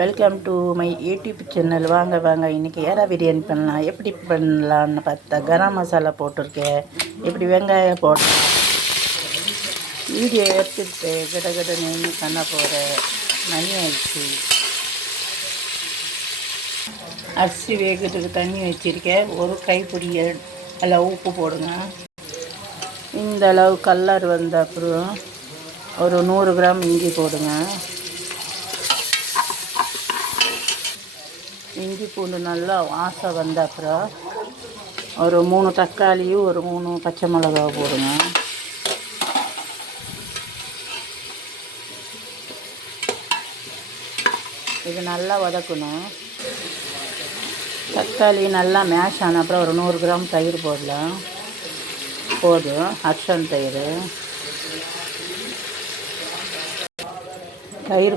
Welcome to my YouTube channel. வாங்க இன்றைக்கி era biryani பண்ணலாம். எப்படி பண்ணலான்னு பார்த்தா கரம் மசாலா போட்டிருக்கேன். எப்படி வெங்காயம் போட்டேன் வீடியோ எடுத்துக்கிட்டு கிட்ட நின்று பண்ண போகிறேன். மணி ஆயிடுச்சு. அரிசி வேகிறதுக்கு தண்ணி வச்சுருக்கேன். ஒரு கைப்பிடி அதில் உப்பு போடுங்க. இந்த அளவு கலர் வந்த அப்புறம் ஒரு 100 கிராம் இஞ்சி போடுங்க. இஞ்சி பூண்டு நல்லா வாசம் வந்த அப்புறம் ஒரு 3 தக்காளியும் ஒரு 3 பச்சை மிளகாய் போடுங்க. இது நல்லா வதக்கணும். தக்காளி நல்லா மேஷ் ஆன அப்புறம் ஒரு 100 கிராம் தயிர் போடலாம். போதும். ஹட்சன் தயிர்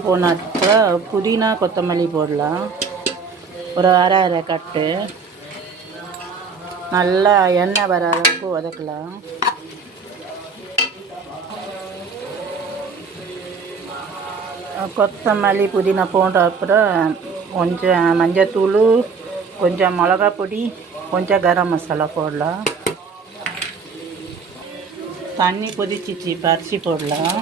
போன அப்புறம் புதினா கொத்தமல்லி போடலாம். ஒரு அரை கட்டு நல்லா எண்ணெய் வர அளவுக்கு வதக்கலாம். கொத்தமல்லி புதினா போன்ற அப்புறம் கொஞ்சம் மஞ்சத்தூள், கொஞ்சம் மிளகா பொடி, கொஞ்சம் கரம் மசாலா போடலாம். தண்ணி கொதிச்சிச்சு, அரிசி போடலாம்.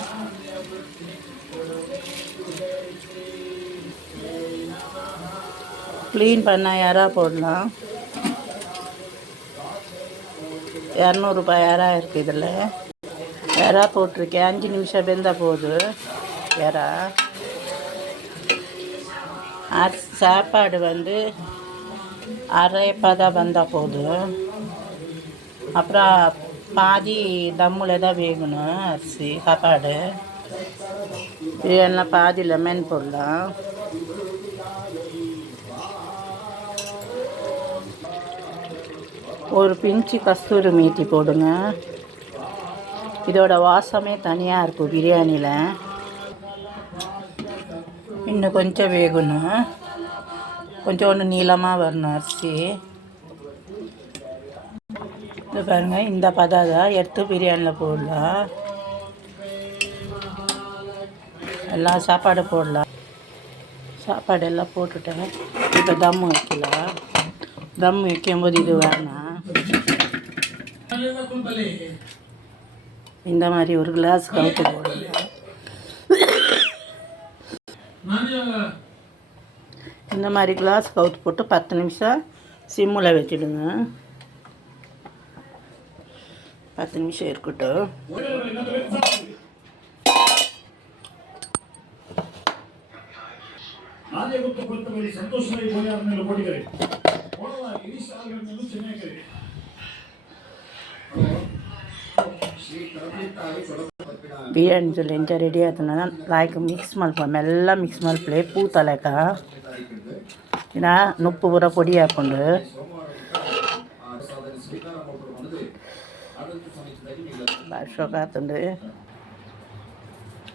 க்ளீன் பண்ண எறா போடலாம். 200 ரூபாய் எறா இருக்குது. இதில் எறா போட்டிருக்கேன். 5 நிமிஷம் வெந்தால் போதும். எறா சாப்பாடு அரை பதம் வந்தால் போதும். அப்புறம் பாதி தம்மில் தான் வேகணும் அரிசி சாப்பாடு. பிரியாணிலாம் பாதி லெமன் போடலாம். ஒரு பிஞ்சு கஸ்தூரி மேத்தி போடுங்க. இதோட வாசமே தனியாக இருக்கும் பிரியாணியில். இன்னும் கொஞ்சம் வேகணும். கொஞ்சோண்டு நீளமாக வரணும் அரிசி. இது பாருங்கள், இந்த பதம் தான் எடுத்து பிரியாணியில் போடலாம். எல்லாம் சாப்பாடு போடலாம். சாப்பாடு எல்லாம் போட்டுட்டேன். இப்போ தம் வைக்கலாம். தம் வைக்கும்போது இது வேணாம். இந்த மாதிரி ஒரு கிளாஸ் கவுத்து போடுங்க. இந்த மாதிரி கிளாஸ் கவுத்து போட்டு 10 நிமிஷம் சிம்மில் வச்சுடுங்க. 10 நிமிஷம் இருக்கட்டும். ಬಿರಿಯಾನಿ ಜೊತೆ ಎಂಚ ರೆಡಿ ಆಯ್ತು. ಲಾಯ್ಕ್ ಮಿಕ್ಸ್ ಮಲ್ಪ ಮೆಲ್ಲ ಮಿಕ್ಸ್ ಮಲ್ಪಲೆ ಪೂತಲೆಕ ಇನ್ನ ನುಪ್ಪು ಪೂರ ಪೊಡಿ ಹಾಕೊಂಡು ಭಾಳ ಶೋಕ ಆತುಂಡು.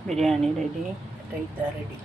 ಬಿರಿಯಾನಿ ರೆಡಿ, ರೈತ ರೆಡಿ.